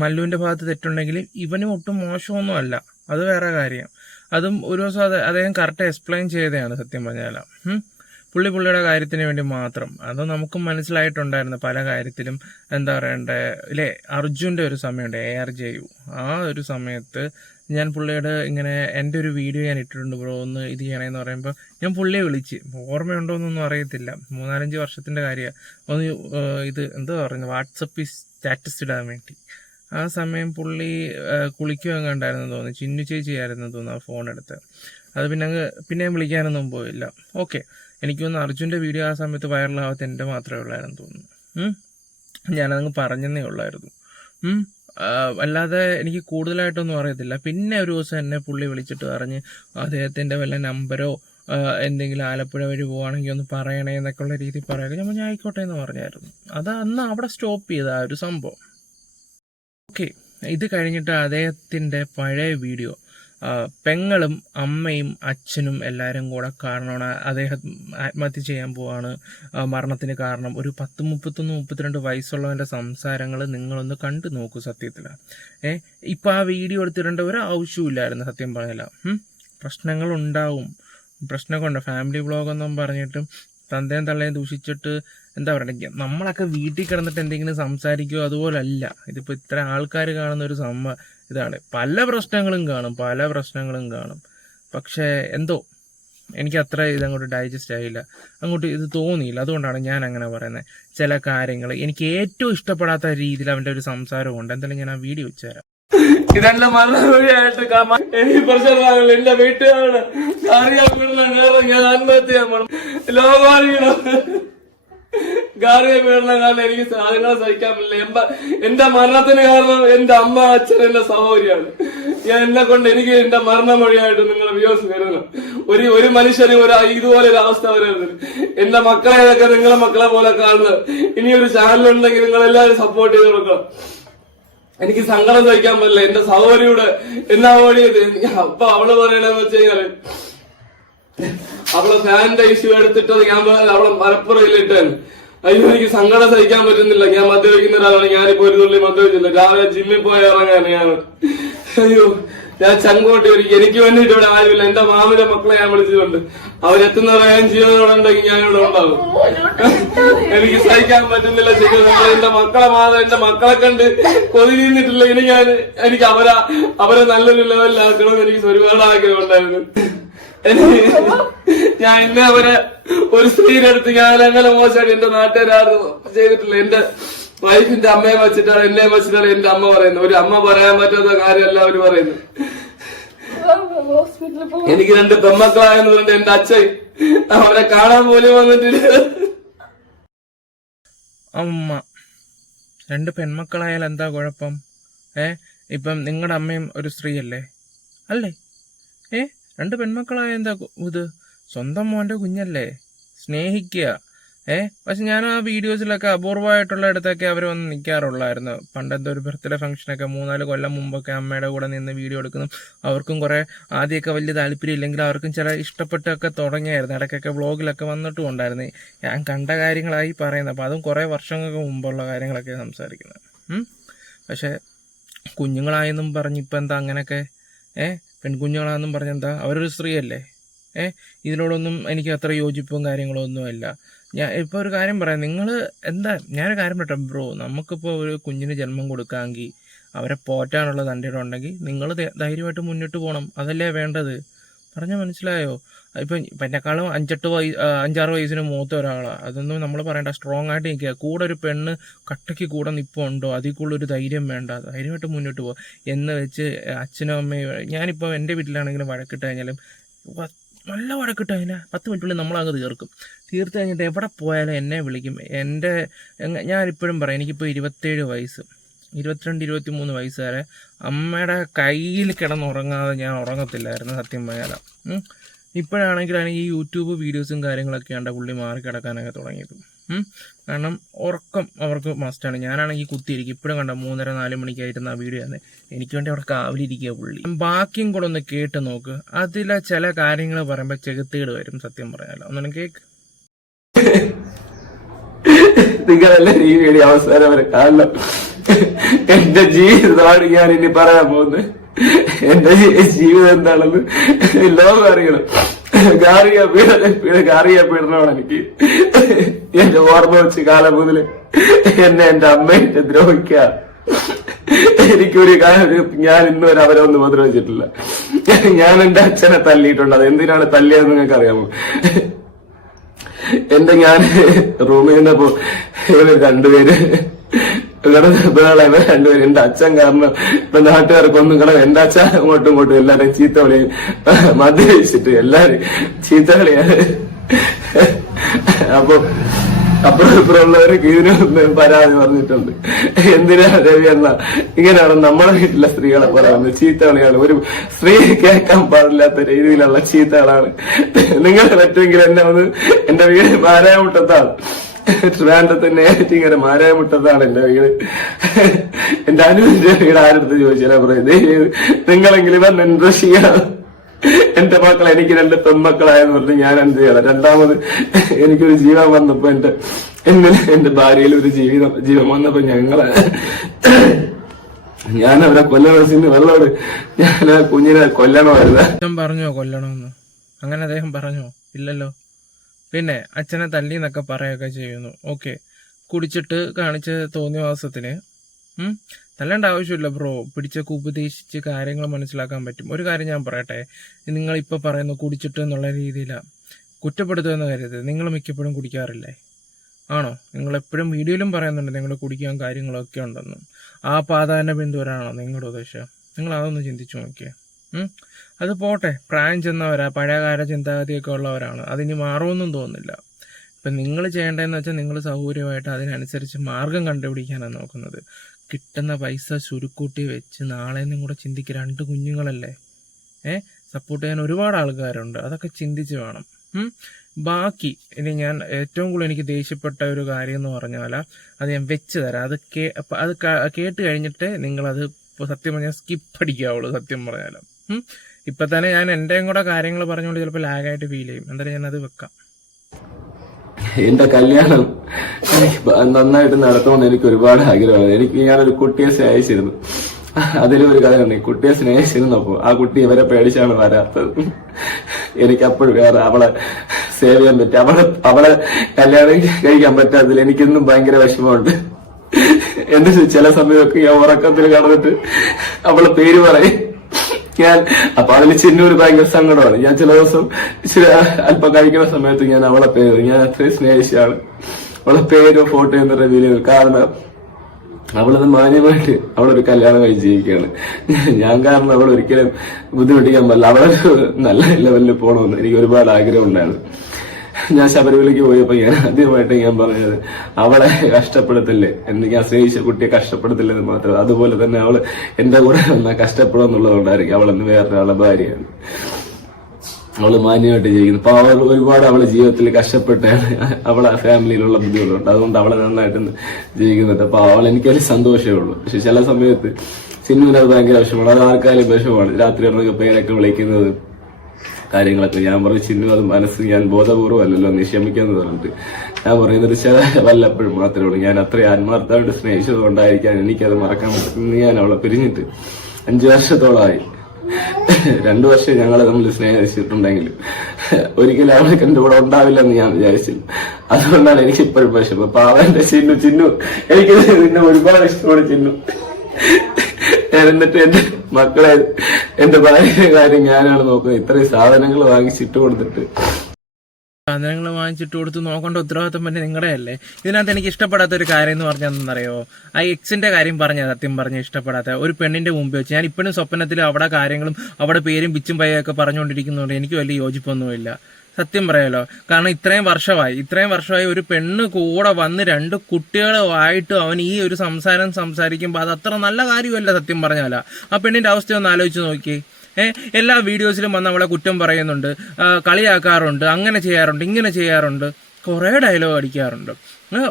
മല്ലുവിൻ്റെ ഭാഗത്ത് തെറ്റുണ്ടെങ്കിലും ഇവനും ഒട്ടും മോശമൊന്നും അല്ല, അത് വേറെ കാര്യം. അതും ഒരു ദിവസം അദ്ദേഹം കറക്റ്റ് എക്സ്പ്ലെയിൻ ചെയ്തതാണ് സത്യം പറഞ്ഞാൽ. പുള്ളിയുടെ കാര്യത്തിന് വേണ്ടി മാത്രം. അത് നമുക്കും മനസ്സിലായിട്ടുണ്ടായിരുന്നു പല കാര്യത്തിലും. എന്താ പറയണ്ടേ ഇല്ലേ, അർജുൻ്റെ ഒരു സമയമുണ്ട്, ARJU. ആ ഒരു സമയത്ത് ഞാൻ പുള്ളിയുടെ ഇങ്ങനെ എൻ്റെ ഒരു വീഡിയോ ഞാൻ ഇട്ടിട്ടുണ്ട് ബ്രോ, ഒന്ന് ഇത് ചെയ്യണമെന്ന് പറയുമ്പോൾ ഞാൻ പുള്ളിയെ വിളിച്ച്, ഓർമ്മയുണ്ടോയെന്നൊന്നും അറിയത്തില്ല, 3-4 വർഷത്തിൻ്റെ കാര്യമാണ്. ഒന്ന് ഇത് എന്താ പറയുന്നത്, വാട്സപ്പിൽ സ്റ്റാറ്റസ് ഇടാൻ വേണ്ടി. ആ സമയം പുള്ളി കുളിക്കുകയും കണ്ടായിരുന്നു തോന്നുന്നു, ചിന്നു ചേച്ചിയായിരുന്നു തോന്നുന്നു ആ ഫോൺ എടുത്ത്. അത് പിന്നെയും വിളിക്കാനൊന്നും പോയില്ല. ഓക്കെ, എനിക്ക് തോന്നുന്നു അർജുൻ്റെ വീഡിയോ ആ സമയത്ത് വൈറലാവാത്ത എൻ്റെ മാത്രമേ ഉള്ളായിരുന്നു തോന്നുന്നു. ഞാനതങ്ങ് പറഞ്ഞതേ ഉള്ളായിരുന്നു. അല്ലാതെ എനിക്ക് കൂടുതലായിട്ടൊന്നും അറിയത്തില്ല. പിന്നെ ഒരു ദിവസം എന്നെ പുള്ളി വിളിച്ചിട്ട് പറഞ്ഞ് അദ്ദേഹത്തിൻ്റെ വല്ല നമ്പരോ എന്തെങ്കിലും ആലപ്പുഴ വഴി പോവുകയാണെങ്കിൽ ഒന്ന് പറയണേ എന്നൊക്കെ ഉള്ള രീതിയിൽ പറയുക. ഞാൻ ആയിക്കോട്ടെ എന്ന് പറഞ്ഞായിരുന്നു. അത് അന്ന് അവിടെ സ്റ്റോപ്പ് ചെയ്ത ആ ഒരു സംഭവം. ഓക്കെ, ഇത് കഴിഞ്ഞിട്ട് അദ്ദേഹത്തിൻ്റെ പഴയ വീഡിയോ, പെങ്ങളും അമ്മയും അച്ഛനും എല്ലാവരും കൂടെ കാരണമാണ് അദ്ദേഹം ആത്മഹത്യ ചെയ്യാൻ പോവാണ്. മരണത്തിന് കാരണം ഒരു 31-32 വയസ്സുള്ളവൻ്റെ സംസാരങ്ങൾ നിങ്ങളൊന്ന് കണ്ടു നോക്കൂ. സത്യത്തിൽ ഇപ്പം ആ വീഡിയോ എടുത്തിടേണ്ട ഒരു ആവശ്യമില്ലായിരുന്നു സത്യം പറഞ്ഞാൽ. പ്രശ്നങ്ങളുണ്ടാവും, പ്രശ്നമൊക്കെ ഫാമിലി വ്ളോഗെന്നും പറഞ്ഞിട്ടും തന്തയും തള്ളയും ദൂഷിച്ചിട്ട് എന്താ പറയുക, നമ്മളൊക്കെ വീട്ടിൽ കിടന്നിട്ട് എന്തെങ്കിലും സംസാരിക്കുമോ അതുപോലല്ല. ഇതിപ്പോൾ ഇത്ര ആൾക്കാർ കാണുന്ന ഒരു ഇതാണ്. പല പ്രശ്നങ്ങളും കാണും. പക്ഷേ എന്തോ എനിക്ക് അത്ര ഇതങ്ങോട്ട് ഡൈജസ്റ്റ് ആയില്ല, അങ്ങോട്ട് ഇത് തോന്നിയില്ല. അതുകൊണ്ടാണ് ഞാൻ അങ്ങനെ പറയുന്നത്. ചില കാര്യങ്ങൾ എനിക്ക് ഏറ്റവും ഇഷ്ടപ്പെടാത്ത രീതിയിൽ അവൻ്റെ ഒരു സംസാരമുണ്ട്. എന്തായാലും ഞാൻ ആ വീഡിയോ വെച്ചുതരാം. ഇതെന്റെ മരണമൊഴിയായിട്ട് എനിക്ക് പ്രശ്നമാകില്ല. എന്റെ വീട്ടുകാരുടെ അറിയാൻ ഞാൻ ആത്മഹത്യ ചെയ്യാൻ പോണം. ലോകമാണെങ്കിലും ഗാർഹിക പീഡനം കാരണം എനിക്ക് സാധനങ്ങൾ സഹിക്കാൻ പറ്റില്ല. എന്റെ മരണത്തിന് കാരണം എന്റെ അമ്മ, അച്ഛൻ, എന്റെ സഹോദരിയാണ്. എന്നെ കൊണ്ട് എനിക്ക് എന്റെ മരണം വഴിയായിട്ട് നിങ്ങൾ വ്യൂസ് വരുന്നത് ഒരു മനുഷ്യന് ഇതുപോലെ ഒരു അവസ്ഥ വരരുത്. എന്റെ മക്കളെയൊക്കെ നിങ്ങളെ മക്കളെ പോലെ കാണുന്നത്. ഇനിയൊരു ചാനലുണ്ടെങ്കിൽ നിങ്ങൾ എല്ലാവരും സപ്പോർട്ട് ചെയ്ത് കൊടുക്കണം. എനിക്ക് സങ്കടം സഹിക്കാൻ പറ്റില്ല. എന്റെ സഹോദരിയുടെ എന്നാ ഓടിയത്. അപ്പൊ അവള് പറയണെന്ന് വെച്ച് കഴിഞ്ഞാല് അവളെ ഫാനിന്റെ ഇഷ്യൂ എടുത്തിട്ടത് ഞാൻ അവളെ മലപ്പുറയിലിട്ടാണ്. അയ്യോ എനിക്ക് സങ്കടം സഹിക്കാൻ പറ്റുന്നില്ല. ഞാൻ മദ്യപിക്കുന്ന ഒരാളാണ്. ഞാനിപ്പോ ഒരു തുള്ളി മദ്യപിച്ചില്ല. രാവിലെ ജിമ്മിൽ പോയി ഇറങ്ങാണ് ഞാൻ. അയ്യോ ഞാൻ ചങ്കോട്ടി എനിക്ക് വേണ്ടിയിട്ട് ഇവിടെ ആരുമില്ല. എന്റെ മാമിന്റെ മക്കളെ ഞാൻ വിളിച്ചിട്ടുണ്ട്. അവരെത്തുന്നവരെ ഞാൻ ജീവനോടുണ്ടെങ്കിൽ ഞാൻ ഇവിടെ ഉണ്ടാവും. എനിക്ക് സഹിക്കാൻ പറ്റുന്നില്ല. എന്റെ മക്കളെ കണ്ട് കൊതി നീന്നിട്ടില്ല. ഇനി എനിക്ക് അവരെ നല്ലൊരു ലെവലിലാക്കണം. എനിക്ക് ഒരുപാട് ആഗ്രഹം ഉണ്ടായിരുന്നു. ഞാൻ ഇന്നെ ഒരു സ്ത്രീയുടെ അടുത്ത് ഞാൻ അങ്ങനെ മോശമായിട്ട് എന്റെ നാട്ടുകാരും ചെയ്തിട്ടില്ല. എന്റെ വൈഫിന്റെ അമ്മയെ വെച്ചിട്ടാണ് എന്നെ വെച്ചിട്ടാണ് എന്റെ അമ്മ പറയുന്നത്. ഒരു അമ്മ പറയാൻ പറ്റാത്ത കാര്യമല്ല അവര് പറയുന്നത്. എനിക്ക് 2 പെമ്മക്കളായെന്നുണ്ട്. എന്റെ അച്ഛൻ അവരെ കാണാൻ പോലും വന്നിട്ടില്ല. അമ്മ 2 പെൺമക്കളായാൽ എന്താ കുഴപ്പം? ഇപ്പം നിങ്ങളുടെ അമ്മയും ഒരു സ്ത്രീയല്ലേ? അല്ലേ? 2 പെൺമക്കളായ എന്താ ഇത്? സ്വന്തം മോൻ്റെ കുഞ്ഞല്ലേ, സ്നേഹിക്കുക. പക്ഷെ ഞാൻ ആ വീഡിയോസിലൊക്കെ അപൂർവമായിട്ടുള്ള ഇടത്തൊക്കെ അവർ വന്ന് നിൽക്കാറുള്ളായിരുന്നു. പണ്ടത്തെ ഒരു ബർത്ത്ഡേ ഫംഗ്ഷനൊക്കെ 3-4 കൊല്ലം മുമ്പൊക്കെ അമ്മയുടെ കൂടെ നിന്ന് വീഡിയോ എടുക്കുന്നു. അവർക്കും കുറേ ആദ്യമൊക്കെ വലിയ താല്പര്യം ഇല്ലെങ്കിലും അവർക്കും ചില ഇഷ്ടപ്പെട്ടൊക്കെ തുടങ്ങിയായിരുന്നു. ഇടയ്ക്കൊക്കെ വ്ളോഗിലൊക്കെ വന്നിട്ടും ഉണ്ടായിരുന്നു. ഞാൻ കണ്ട കാര്യങ്ങളായി പറയുന്നത്. അപ്പോൾ അതും കുറേ വർഷങ്ങൾക്ക് മുമ്പുള്ള കാര്യങ്ങളൊക്കെ സംസാരിക്കുന്നത്. പക്ഷേ കുഞ്ഞുങ്ങളായെന്നും പറഞ്ഞിപ്പോൾ എന്താ അങ്ങനെയൊക്കെ പെൺകുഞ്ഞുങ്ങളാണെന്നും പറഞ്ഞെന്താ? അവരൊരു സ്ത്രീയല്ലേ? ഇതിനോടൊന്നും എനിക്ക് അത്ര യോജിപ്പും കാര്യങ്ങളൊന്നുമല്ല. ഞാൻ ഇപ്പോൾ ഒരു കാര്യം പറയാം. നിങ്ങൾ എന്താ, ഞാനൊരു കാര്യം പറയട്ടെ ബ്രോ, നമുക്കിപ്പോൾ ഒരു കുഞ്ഞിന് ജന്മം കൊടുക്കാമെങ്കിൽ അവരെ പോറ്റാനുള്ള തൻ്റെ ഉണ്ടെങ്കിൽ നിങ്ങൾ ധൈര്യമായിട്ട് മുന്നോട്ട് പോകണം. അതല്ലേ വേണ്ടത്. പറഞ്ഞാൽ മനസ്സിലായോ? ഇപ്പം എന്നെക്കാളും 5-6 വയസ്സിന് മൂത്ത ഒരാളാണ്. അതൊന്നും നമ്മൾ പറയണ്ട. സ്ട്രോങ് ആയിട്ട് നിൽക്കുക. കൂടെ ഒരു പെണ്ണ് കട്ടയ്ക്ക് കൂടെ നിൽപ്പുണ്ടോ? അതിൽ കൂടുതലൊരു ധൈര്യം വേണ്ട. ധൈര്യമായിട്ട് മുന്നോട്ട് പോകുക എന്ന് വെച്ച് അച്ഛനും അമ്മയും, ഞാനിപ്പോൾ എൻ്റെ വീട്ടിലാണെങ്കിലും വഴക്കിട്ട് കഴിഞ്ഞാലും നല്ല വഴക്കിട്ട് കഴിഞ്ഞാൽ 10 മിനിറ്റുള്ളിൽ നമ്മളങ്ങ് തീർത്ത് കഴിഞ്ഞിട്ട് എവിടെ പോയാലും എന്നെ വിളിക്കും. ഞാനിപ്പോഴും പറയാം, എനിക്കിപ്പോൾ 27 വയസ്സ്, 22-23 വയസ്സ് വരെ അമ്മയുടെ കയ്യിൽ കിടന്നുറങ്ങാതെ ഞാൻ ഉറങ്ങത്തില്ലായിരുന്നു സത്യം പറയാം. ഇപ്പോഴാണെങ്കിലാണ് ഈ യൂട്യൂബ് വീഡിയോസും കാര്യങ്ങളൊക്കെ ഉണ്ട് പുള്ളി മാറി കിടക്കാനൊക്കെ തുടങ്ങിയത്. കാരണം ഉറക്കം അവർക്ക് മസ്റ്റാണ്. ഞാനാണെങ്കിൽ കുത്തിയിരിക്കും. ഇപ്പോഴും കണ്ട 3:30-4 മണിക്കായിരുന്ന ആ വീഡിയോ ആണ്. എനിക്ക് വേണ്ടി അവിടെ കാവലിരിക്കുക പുള്ളി. ബാക്കിയും കൂടെ ഒന്ന് കേട്ട് നോക്ക്. അതിലെ ചില കാര്യങ്ങൾ പറയുമ്പോൾ ചെകുത്തേട് വരും സത്യം പറയാലോ. ഒന്നും കേക്ക്. നിങ്ങളെല്ലാം ഈ വീഡിയോ അവസാനം വരെ കാണണം. എന്റെ ജീവിതമാണ് ഞാൻ ഇനി പറയാൻ പോകുന്നത്. എന്റെ ജീവിതം എന്താണെന്ന് ലോകം അറിയണം. ഗാർഹിക പീഡനമാണ് എനിക്ക്. എന്റെ ഓർമ്മ വെച്ച് കാലം മുതല് എന്റെ അമ്മയെ ദ്രോഹിക്കുക. എനിക്കൊരു കാര്യം, ഞാൻ ഇന്നുവരെ അവരെ ഒന്നും ഉപദ്രവിച്ചിട്ടില്ല. ഞാൻ എന്റെ അച്ഛനെ തല്ലിയിട്ടുണ്ട്. അത് എന്തിനാണ് തല്ലിയതെന്ന് നിങ്ങൾക്ക് അറിയാമോ? ഞാൻ റൂമിൽ നിന്നപ്പോ ഇവര് 2 പേര് രണ്ടുപേരും എന്റെ അച്ഛൻ കാരണം ഇപ്പൊ നാട്ടുകാർക്കൊന്നും കട എന്റെ അച്ഛൻ അങ്ങോട്ടും ഇങ്ങോട്ടും എല്ലാരും ചീത്ത വിളിയും മദ്യപിച്ചിട്ട് എല്ലാരും ചീത്ത വിളിയാണ്. അപ്പൊ അപ്പുറമുള്ളവർക്ക് ഇതിനൊന്ന് പരാതി പറഞ്ഞിട്ടുണ്ട്. എന്തിനാ രവി എന്ന ഇങ്ങനെയാണ് നമ്മളെ വീട്ടിലെ സ്ത്രീകളെ പറയുന്നത്. ചീത്തകളിയാണ്. ഒരു സ്ത്രീ കേൾക്കാൻ പാടില്ലാത്ത രീതിയിലുള്ള ചീത്തകളാണ്. നിങ്ങൾ പറ്റുമെങ്കിൽ എന്നെ ഒന്ന് എന്റെ വീട് മാരാമുട്ടത്താണ്. ട്രിവാൻഡ്രത്ത് നേരിട്ട് ഇങ്ങനെ മാരായമുട്ടത്താണ് എന്റെ വീട്. എന്റെ അനുവിന്റെ വീട് ആരെടുത്ത് ചോദിച്ചാൽ പറയും നിങ്ങളെങ്കിലും വന്ന് എന്തോ ചെയ്യണം. എന്റെ മക്കൾ എനിക്ക് 2 പെൺമക്കളായെന്ന് പറഞ്ഞ് ഞാൻ എന്ത് ചെയ്യണം? രണ്ടാമത് എനിക്കൊരു ജീവൻ വന്നപ്പോ എന്റെ ഭാര്യയിൽ ഒരു ജീവൻ വന്നപ്പോ ഞാൻ അവരെ കൊല്ലണസിന്ന് വെള്ളോട് ഞാൻ ആ കുഞ്ഞിനെ കൊല്ലണമായിരുന്നു. പറഞ്ഞോ കൊല്ലണമെന്ന്? അങ്ങനെ അദ്ദേഹം പറഞ്ഞോ? ഇല്ലല്ലോ. പിന്നെ അച്ഛനെ തല്ലി എന്നൊക്കെ പറയുകയൊക്കെ ചെയ്യുന്നു. ഓക്കെ, കുടിച്ചിട്ട് കാണിച്ച തോന്നിയവാസത്തിന് തല്ലേണ്ട ആവശ്യമില്ല ബ്രോ. പിടിച്ചൊക്കെ ഉപദേശിച്ച് കാര്യങ്ങൾ മനസ്സിലാക്കാൻ പറ്റും. ഒരു കാര്യം ഞാൻ പറയട്ടെ, നിങ്ങളിപ്പോൾ പറയുന്നു കുടിച്ചിട്ട് എന്നുള്ള രീതിയിലാണ് കുറ്റപ്പെടുത്തുമെന്ന് കരുതരുത്. നിങ്ങൾ മിക്കപ്പോഴും കുടിക്കാറില്ലേ? ആണോ? നിങ്ങളെപ്പോഴും വീഡിയോയിലും പറയുന്നുണ്ട് നിങ്ങൾ കുടിക്കാൻ കാര്യങ്ങളൊക്കെ ഉണ്ടെന്നും. ആ പാതാന ബിന്ദുവരാണോ നിങ്ങളുടെ ഉദ്ദേശം? നിങ്ങൾ അതൊന്ന് ചിന്തിച്ചു നോക്കിയേ. അത് പോട്ടെ, പ്രായം ചെന്നവരാ, പഴയകാല ചിന്താഗതിയൊക്കെ ഉള്ളവരാണ്, അതിനി മാറുമെന്നും തോന്നുന്നില്ല. ഇപ്പം നിങ്ങൾ ചെയ്യേണ്ടതെന്ന് വെച്ചാൽ നിങ്ങൾ സൗകര്യമായിട്ട് അതിനനുസരിച്ച് മാർഗം കണ്ടുപിടിക്കാനാണ് നോക്കുന്നത്. കിട്ടുന്ന പൈസ ചുരുക്കൂട്ടി വെച്ച് നാളെയും കൂടെ ചിന്തിക്കുക. 2 കുഞ്ഞുങ്ങളല്ലേ, സപ്പോർട്ട് ചെയ്യാൻ ഒരുപാട് ആൾക്കാരുണ്ട്. അതൊക്കെ ചിന്തിച്ച് വേണം. ബാക്കി ഇനി ഞാൻ ഏറ്റവും കൂടുതൽ എനിക്ക് ദേഷ്യപ്പെട്ട ഒരു കാര്യം എന്ന് പറഞ്ഞാൽ അത് ഞാൻ വെച്ച് തരാം. അത് കേട്ട് കഴിഞ്ഞിട്ട് നിങ്ങളത് സത്യം പറഞ്ഞാൽ സ്കിപ്പ് അടിക്കാവുള്ളൂ. സത്യം പറഞ്ഞാലും ഇപ്പം തന്നെ ഞാൻ എൻ്റെയും കൂടെ കാര്യങ്ങൾ പറഞ്ഞുകൊണ്ട് ചിലപ്പോൾ ലാഗായിട്ട് ഫീൽ ചെയ്യും. എന്തായാലും ഞാനത് വെക്കാം. എന്റെ കല്യാണം നന്നായിട്ട് നടത്തുമെന്ന് എനിക്ക് ഒരുപാട് ആഗ്രഹമാണ്. ഞാനൊരു കുട്ടിയെ സ്നേഹിച്ചിരുന്നു. അതിലൊരു കഥയുണ്ട്. കുട്ടിയെ സ്നേഹിച്ചിരുന്നപ്പോ ആ കുട്ടി ഇവരെ പേടിച്ചാണ് വരാത്തത്. എനിക്കപ്പോഴും വേറെ അവളെ സേവ് ചെയ്യാൻ പറ്റും. അവളെ കല്യാണം കഴിക്കാൻ പറ്റാത്തതിൽ എനിക്കിന്നും ഭയങ്കര വിഷമമുണ്ട്. എന്ത് ചില സമയമൊക്കെ ഞാൻ ഉറക്കത്തിൽ കടന്നിട്ട് അവളെ പേര് പറയും ഞാൻ. അപ്പൊ അതിൽ ചിന്നൂര് ഭയങ്കര സങ്കടമാണ്. ഞാൻ ചില ദിവസം അല്പം കഴിക്കുന്ന സമയത്ത് ഞാൻ അവളെ പേര്, ഞാൻ അത്രയും സ്നേഹിച്ചാണ് അവളെ പേരോ ഫോട്ടോയോ റിവീൽ ചെയ്തു. കാരണം അവളത് മാന്യമായിട്ട് അവളൊരു കല്യാണം കഴിച്ച് ജീവിക്കുകയാണ്. ഞാൻ കാരണം അവൾ ഒരിക്കലും ബുദ്ധിമുട്ടിക്കാൻ പറ്റില്ല. അവളൊരു നല്ല ലെവലിൽ പോകണമെന്ന് എനിക്ക് ഒരുപാട് ആഗ്രഹം ഉണ്ടായിരുന്നു. ഞാൻ ശബരിമലയ്ക്ക് പോയപ്പോ ഞാൻ ആദ്യമായിട്ട് ഞാൻ പറഞ്ഞത് അവളെ കഷ്ടപ്പെടുത്തില്ലേ എന്ന്. ഞാൻ സ്നേഹിച്ച കുട്ടിയെ കഷ്ടപ്പെടുത്തില്ലെന്ന് മാത്രം. അതുപോലെ തന്നെ അവള് എന്റെ കൂടെ വന്നാൽ കഷ്ടപ്പെടുക എന്നുള്ളതുകൊണ്ടായിരിക്കും അവളെന്ന് വേറൊരാളെ ഭാര്യയാണ്. അവള് മാന്യമായിട്ട് ജീവിക്കുന്നു. അപ്പൊ അവൾ ഒരുപാട് അവളെ ജീവിതത്തിൽ കഷ്ടപ്പെട്ടാണ് അവളെ ഫാമിലിയിലുള്ള ബുദ്ധിമുട്ടുണ്ട്. അതുകൊണ്ട് അവളെ നന്നായിട്ട് ജീവിക്കുന്നുണ്ട്. അപ്പൊ അവൾ എനിക്കൊരു സന്തോഷമേ ഉള്ളൂ. പക്ഷെ ചില സമയത്ത് സിനിമ അത് ഭയങ്കര വിഷമമാണ്. അത് ആർക്കായാലും വിഷമമാണ്. രാത്രി ഇറങ്ങി പേരൊക്കെ വിളിക്കുന്നത് കാര്യങ്ങളൊക്കെ. ഞാൻ പറഞ്ഞു ചിന്നു അത് മനസ്സ് ഞാൻ ബോധപൂർവ്വം അല്ലല്ലോ, നീ ക്ഷമിക്കാന്ന് പറഞ്ഞിട്ട് ഞാൻ പറയുന്നത് വല്ലപ്പോഴും മാത്രമേ ഉള്ളൂ. ഞാൻ അത്രയും ആത്മാർത്ഥമായിട്ട് സ്നേഹിച്ചത് കൊണ്ടായിരിക്കാൻ എനിക്കത് മറക്കാൻ പറ്റുന്നു. ഞാൻ അവളെ പിരിഞ്ഞിട്ട് 5 വർഷത്തോളമായി. 2 വർഷം ഞങ്ങളെ തമ്മിൽ സ്നേഹിച്ചിട്ടുണ്ടെങ്കിലും ഒരിക്കലും അവൾക്ക് എന്റെ കൂടെ ഉണ്ടാവില്ലെന്ന് ഞാൻ വിചാരിച്ചില്ല. അതുകൊണ്ടാണ് എനിക്ക് ഇപ്പോഴും വിഷമം. പാവന്റെ ചിന്നു എനിക്ക് നിന്നെ ഒരുപാട് ഇഷ്ടമാണ് ചിന്നു. എന്നിട്ട് എന്റെ മക്കളെ എന്റെ ഭാര്യയുടെ കാര്യം ഞാനാണ് നോക്കുന്നത്. ഇത്രയും സാധനങ്ങൾ വാങ്ങിച്ചിട്ട് കൊടുത്തിട്ട് സാധനങ്ങൾ വാങ്ങിച്ചിട്ട് കൊടുത്ത് നോക്കേണ്ട ഉത്തരവാദിത്വം പിന്നെ നിങ്ങളുടെ അല്ലേ. ഇതിനകത്ത് എനിക്ക് ഇഷ്ടപ്പെടാത്ത ഒരു കാര്യം എന്ന് പറഞ്ഞാൽ എന്താണെന്നറിയോ? ആ എക്സിന്റെ കാര്യം പറഞ്ഞ സത്യം പറഞ്ഞ ഇഷ്ടപ്പെടാത്ത ഒരു പെണ്ണിന്റെ മുമ്പ് വെച്ച് ഞാൻ ഇപ്പോഴും സ്വപ്നത്തിൽ അവിടെ കാര്യങ്ങളും അവിടെ പേരും പിച്ചും പയ്യൊക്കെ പറഞ്ഞുകൊണ്ടിരിക്കുന്നതുകൊണ്ട് എനിക്ക് വലിയ യോജിപ്പൊന്നുമില്ല. സത്യം പറയാലോ. കാരണം ഇത്രയും വർഷമായി ഒരു പെണ്ണ് കൂടെ വന്ന് 2 കുട്ടികളുമായിട്ട് അവൻ ഈ ഒരു സംസാരിക്കുമ്പോൾ അത് അത്ര നല്ല കാര്യമല്ല സത്യം പറഞ്ഞാല. ആ പെണ്ണിന്റെ അവസ്ഥ ഒന്ന് ആലോചിച്ച് നോക്കി. എല്ലാ വീഡിയോസിലും വന്ന് അവളെ കുറ്റം പറയുന്നുണ്ട്, കളിയാക്കാറുണ്ട്, അങ്ങനെ ചെയ്യാറുണ്ട്, ഇങ്ങനെ ചെയ്യാറുണ്ട്, കുറേ ഡയലോഗ് അടിക്കാറുണ്ട്.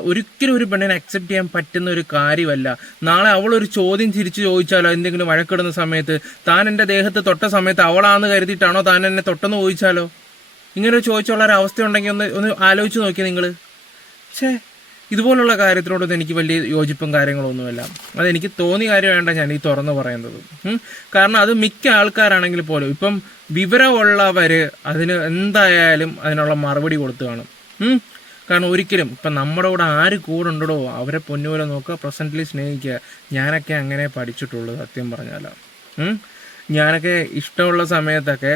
ഒരിക്കലും ഒരു പെണ്ണിനെ അക്സെപ്റ്റ് ചെയ്യാൻ പറ്റുന്ന ഒരു കാര്യമല്ല. നാളെ അവളൊരു ചോദ്യം തിരിച്ചു ചോദിച്ചാലോ, എന്തെങ്കിലും വഴക്കിടുന്ന സമയത്ത് താൻ എൻ്റെ ദേഹത്ത് തൊട്ട സമയത്ത് അവളാന്ന് കരുതിയിട്ടാണോ താൻ എന്നെ തൊട്ടെന്ന് ചോദിച്ചാലോ? ഇങ്ങനെ ചോദിച്ചുള്ള ഒരു അവസ്ഥ ഉണ്ടെങ്കിൽ ഒന്ന് ആലോചിച്ച് നോക്കി നിങ്ങൾ. ഇതുപോലുള്ള കാര്യത്തിനോടൊന്നും എനിക്ക് വലിയ യോജിപ്പും കാര്യങ്ങളൊന്നുമില്ല. അതെനിക്ക് തോന്നിയ കാര്യം വേണ്ട ഞാൻ ഈ തുറന്ന് പറയുന്നത്. കാരണം അത് മിക്ക ആൾക്കാരാണെങ്കിൽ പോലും ഇപ്പം വിവരമുള്ളവർ അതിന് എന്തായാലും അതിനുള്ള മറുപടി കൊടുത്തു കാണും. കാരണം ഒരിക്കലും ഇപ്പം നമ്മുടെ കൂടെ ആര് കൂടെ ഉണ്ടോ അവരെ പൊന്നുപോലെ നോക്കുക, പ്രസന്റ്ലി സ്നേഹിക്കുക. ഞാനൊക്കെ അങ്ങനെ പഠിച്ചിട്ടുള്ളൂ സത്യം പറഞ്ഞാൽ. ഞാനൊക്കെ ഇഷ്ടമുള്ള സമയത്തൊക്കെ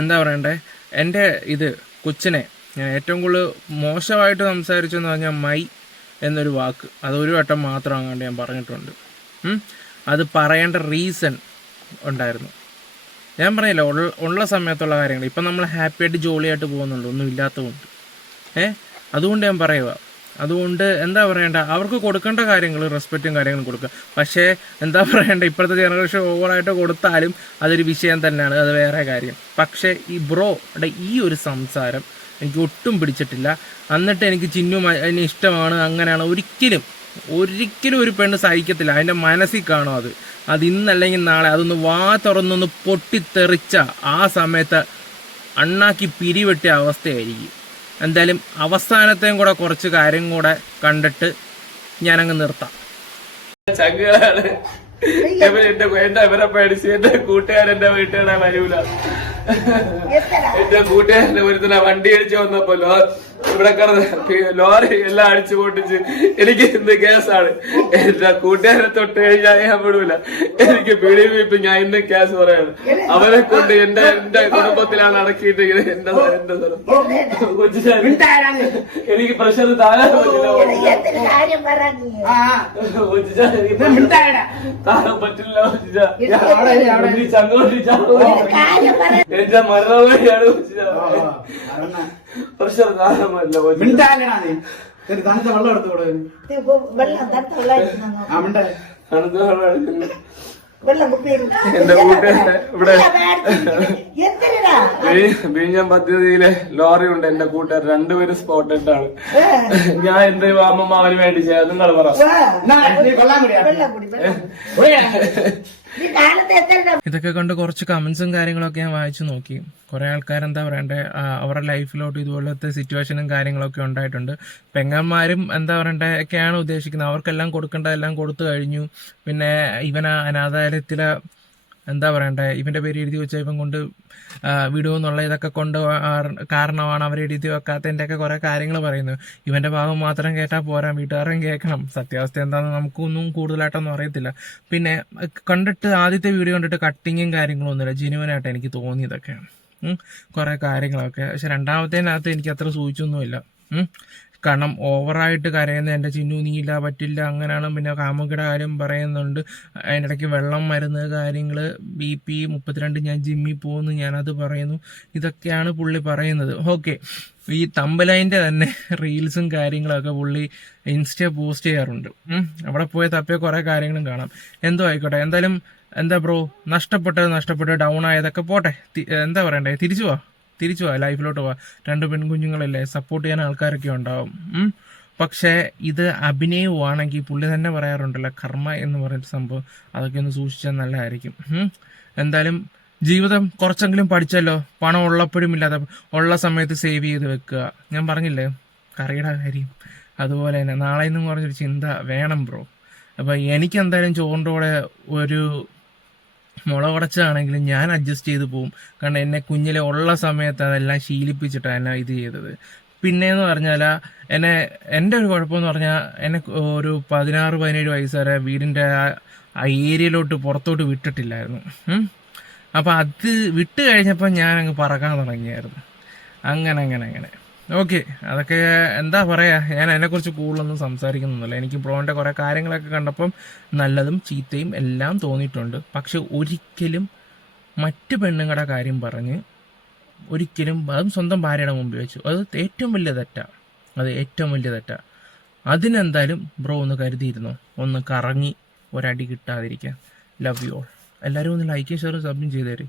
എന്താ പറയണ്ടേ, എൻ്റെ കൊച്ചിനെ ഞാൻ ഏറ്റവും കൂടുതൽ മോശമായിട്ട് സംസാരിച്ചെന്ന് പറഞ്ഞാൽ മൈ എന്നൊരു വാക്ക് അതൊരു വട്ടം മാത്രം അങ്ങാണ്ട് ഞാൻ പറഞ്ഞിട്ടുണ്ട്. അത് പറയേണ്ട റീസൺ ഉണ്ടായിരുന്നു. ഞാൻ പറഞ്ഞില്ല ഉള്ള സമയത്തുള്ള കാര്യങ്ങൾ. ഇപ്പം നമ്മൾ ഹാപ്പിയായിട്ട് ജോളിയായിട്ട് പോകുന്നുണ്ട്, ഒന്നും ഇല്ലാത്തതുകൊണ്ട്. അതുകൊണ്ട് ഞാൻ പറയുക, അതുകൊണ്ട് എന്താ പറയണ്ട, അവർക്ക് കൊടുക്കേണ്ട കാര്യങ്ങൾ റെസ്പെക്റ്റും കാര്യങ്ങളും കൊടുക്കുക. പക്ഷേ എന്താ പറയണ്ട, ഇപ്പോഴത്തെ ജനറേഷൻ ഓവറായിട്ട് കൊടുത്താലും അതൊരു വിഷയം തന്നെയാണ്, അത് വേറെ കാര്യം. പക്ഷേ ഈ ബ്രോയുടെ ഈ ഒരു സംസാരം എനിക്ക് ഒട്ടും പിടിച്ചിട്ടില്ല. എന്നിട്ട് എനിക്ക് ചിന്നു അതിന് ഇഷ്ടമാണ് അങ്ങനെയാണ് ഒരിക്കലും ഒരു പെണ്ണ് സഹിക്കത്തില്ല. അതിൻ്റെ മനസ്സിൽ കാണും അത് ഇന്നല്ലെങ്കിൽ നാളെ അതൊന്ന് വാ തുറന്നൊന്ന് പൊട്ടിത്തെറിച്ച ആ സമയത്ത് അണ്ണാക്കി പിരിവെട്ടിയ അവസ്ഥയായിരിക്കും. എന്തായാലും അവസാനത്തെയും കൂടെ കുറച്ച് കാര്യം കൂടെ കണ്ടിട്ട് ഞാനങ്ങ് നിർത്താം. ചങ്ങാണ് ഇവരെ പേടിച്ച് എന്റെ കൂട്ടുകാരെന്റെ വീട്ടുകാരെ വരൂല. എന്റെ കൂട്ടുകാരന്റെ ഒരുത്തന വണ്ടി അടിച്ചു വന്നപ്പോ ഇവിടെ കിടന്ന് ലോറി എല്ലാം അടിച്ചു പൊട്ടിച്ച് എനിക്ക് ഇന്ന് കേസാണ്. എന്റെ കൂട്ടുകാരെ തൊട്ട് കഴിഞ്ഞാൽ ഞാൻ വിടൂല. എനിക്ക് പിടിവിപ്പ് ഞാൻ ഇന്ന് കേസ് പറയാണ്. അവരെ കൊണ്ട് എന്റെ കുടുംബത്തിലാണ് അടക്കിയിട്ട് എന്റെ സ്ഥലം എനിക്ക് പ്രഷർ താഴാൻ പറ്റില്ല. എന്റെ മരണമാണ് പ്രഷർ താഴാൻ എന്റെ കൂട്ടുകാരെ ഇവിടെ വിഴിഞ്ഞം പദ്ധതിയിലെ ലോറി ഉണ്ട്. എന്റെ കൂട്ടുകാർ രണ്ടുപേരും സ്പോട്ടിട്ടാണ്. ഞാൻ എന്റെ അമ്മമ്മ അവന് വേണ്ടി ചെയ്യാം. നിങ്ങൾ പറ. ഇതൊക്കെ കണ്ട് കുറച്ച് കമന്റ്സും കാര്യങ്ങളൊക്കെ ഞാൻ വായിച്ചു നോക്കി. കുറെ ആൾക്കാരെന്താ പറയണ്ടേ, അവരുടെ ലൈഫിലോട്ട് ഇതുപോലത്തെ സിറ്റുവേഷനും കാര്യങ്ങളൊക്കെ ഉണ്ടായിട്ടുണ്ട്. പെങ്ങന്മാരും എന്താ പറയണ്ടേ ഒക്കെയാണ് ഉദ്ദേശിക്കുന്നത്. അവർക്കെല്ലാം കൊടുക്കേണ്ടതെല്ലാം കൊടുത്തു കഴിഞ്ഞു. പിന്നെ അനാഥാലയത്തിലെ എന്താ പറയണ്ടേ ഇവന്റെ പേര് എഴുതി വെച്ച ഇവൻ കൊണ്ട് വിടുമെന്നുള്ള ഇതൊക്കെ കൊണ്ട് കാരണമാണ് അവർ എഴുതി വെക്കാത്തതിൻ്റെ ഒക്കെ കുറെ കാര്യങ്ങൾ പറയുന്നു. ഇവന്റെ ഭാഗം മാത്രം കേട്ടാൽ പോരാ, വീട്ടുകാരും കേൾക്കണം. സത്യാവസ്ഥ എന്താണെന്ന് നമുക്കൊന്നും കൂടുതലായിട്ടൊന്നും അറിയത്തില്ല. പിന്നെ കണ്ടിട്ട് ആദ്യത്തെ വീഡിയോ കണ്ടിട്ട് കട്ടിങ്ങും കാര്യങ്ങളും ഒന്നുമില്ല, ജെന്യുവനായിട്ട് എനിക്ക് തോന്നിയതൊക്കെ കുറെ കാര്യങ്ങളൊക്കെ. പക്ഷെ രണ്ടാമത്തേനകത്ത് എനിക്ക് അത്ര സൂചിച്ചൊന്നുമില്ല. കാരണം ഓവറായിട്ട് കരയുന്ന എൻ്റെ ചിന്നു നീല പറ്റില്ല അങ്ങനെയാണ്. പിന്നെ കാമുകിയുടെ കാര്യം പറയുന്നുണ്ട്, അതിനിടയ്ക്ക് വെള്ളം മരുന്ന് കാര്യങ്ങൾ BP 32 ഞാൻ ജിമ്മിൽ പോകുന്നു ഞാനത് പറയുന്നു. ഇതൊക്കെയാണ് പുള്ളി പറയുന്നത്. ഓക്കെ, ഈ തമ്പലൈൻ്റെ തന്നെ റീൽസും കാര്യങ്ങളൊക്കെ പുള്ളി ഇൻസ്റ്റ പോസ്റ്റ് ചെയ്യാറുണ്ട്. അവിടെ പോയി തപ്പിയ കുറേ കാര്യങ്ങളും കാണാം. എന്തോ ആയിക്കോട്ടെ, എന്തായാലും എന്താ ബ്രോ, നഷ്ടപ്പെട്ട് ഡൗൺ ആയതൊക്കെ പോട്ടെ. എന്താ പറയണ്ടേ, തിരിച്ചു പോവാ ലൈഫിലോട്ട് പോവാ. 2 പെൺകുഞ്ഞുങ്ങളല്ലേ, സപ്പോർട്ട് ചെയ്യാൻ ആൾക്കാരൊക്കെ ഉണ്ടാവും. പക്ഷേ ഇത് അഭിനയമാണെങ്കിൽ പുള്ളി തന്നെ പറയാറുണ്ടല്ലോ കർമ്മ എന്ന് പറഞ്ഞിട്ട് സംഭവം, അതൊക്കെ ഒന്ന് സൂക്ഷിച്ചാൽ നല്ലതായിരിക്കും. എന്തായാലും ജീവിതം കുറച്ചെങ്കിലും പഠിച്ചല്ലോ. പണം ഉള്ളപ്പോഴും ഇല്ലാതെ ഉള്ള സമയത്ത് സേവ് ചെയ്ത് വെക്കുക. ഞാൻ പറഞ്ഞില്ലേ കറിയുടെ കാര്യം, അതുപോലെ തന്നെ നാളെ എന്നും പറഞ്ഞൊരു ചിന്ത വേണം ബ്രോ. അപ്പം എനിക്ക് എന്തായാലും ചോറിൻ്റെ കൂടെ ഒരു മുളകുടച്ചാണെങ്കിലും ഞാൻ അഡ്ജസ്റ്റ് ചെയ്ത് പോവും. കാരണം എന്നെ കുഞ്ഞിലെ ഉള്ള സമയത്ത് അതെല്ലാം ശീലിപ്പിച്ചിട്ടാണ് എന്നെ ഇത് ചെയ്തത്. പിന്നെയെന്ന് പറഞ്ഞാൽ എൻ്റെ ഒരു കുഴപ്പമെന്ന് പറഞ്ഞാൽ എന്നെ ഒരു 16-17 വയസ്സ് വരെ വീടിൻ്റെ ആ ഏരിയയിലോട്ട് പുറത്തോട്ട് വിട്ടിട്ടില്ലായിരുന്നു. അപ്പോൾ അത് വിട്ട് കഴിഞ്ഞപ്പോൾ ഞാൻ അങ്ങ് പറക്കാൻ തുടങ്ങിയായിരുന്നു. അങ്ങനെ ഓക്കെ, അതൊക്കെ എന്താ പറയുക, ഞാൻ അതിനെക്കുറിച്ച് കൂടുതലൊന്നും സംസാരിക്കുന്നൊന്നുമില്ല. എനിക്ക് ബ്രോൻ്റെ കുറേ കാര്യങ്ങളൊക്കെ കണ്ടപ്പം നല്ലതും ചീത്തയും എല്ലാം തോന്നിയിട്ടുണ്ട്. പക്ഷെ ഒരിക്കലും മറ്റ് പെണ്ണുങ്ങളുടെ കാര്യം പറഞ്ഞ് ഒരിക്കലും, അതും സ്വന്തം ഭാര്യയുടെ മുമ്പിൽ വെച്ചു, അത് ഏറ്റവും വലിയ തെറ്റാണ്. അതിനെന്തായാലും ബ്രോ ഒന്ന് കരുതിയിരുന്നോ, ഒന്ന് കറങ്ങി ഒരടി കിട്ടാതിരിക്കാൻ. Love you all. എല്ലാവരും ഒന്ന് ലൈക്ക് ഷെയർ സബ്മിറ്റ് ചെയ്തേര്.